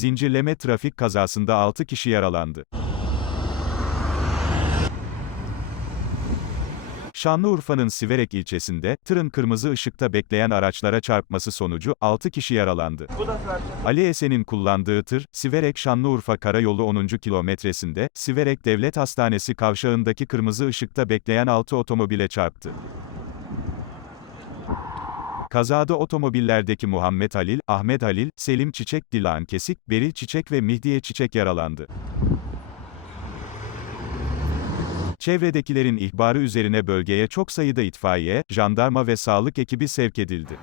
Zincirleme trafik kazasında 6 kişi yaralandı. Şanlıurfa'nın Siverek ilçesinde, tırın kırmızı ışıkta bekleyen araçlara çarpması sonucu, 6 kişi yaralandı. Ali Esen'in kullandığı tır, Siverek-Şanlıurfa Karayolu 10. kilometresinde, Siverek Devlet Hastanesi kavşağındaki kırmızı ışıkta bekleyen 6 otomobile çarptı. Kazada otomobillerdeki Muhammed Halil, Ahmet Halil, Selim Çiçek, Dilan Kesik, Beril Çiçek ve Mihdiye Çiçek yaralandı. Çevredekilerin ihbarı üzerine bölgeye çok sayıda itfaiye, jandarma ve sağlık ekibi sevk edildi.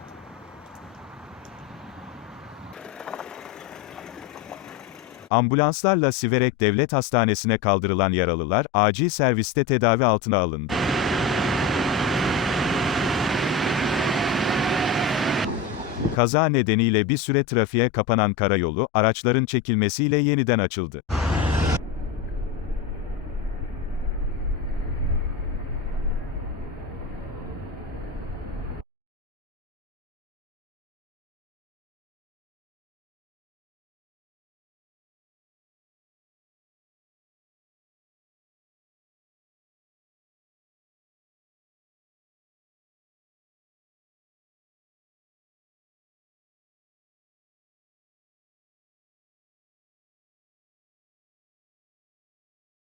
Ambulanslarla Siverek Devlet Hastanesi'ne kaldırılan yaralılar, acil serviste tedavi altına alındı. Kaza nedeniyle bir süre trafiğe kapanan karayolu, araçların çekilmesiyle yeniden açıldı.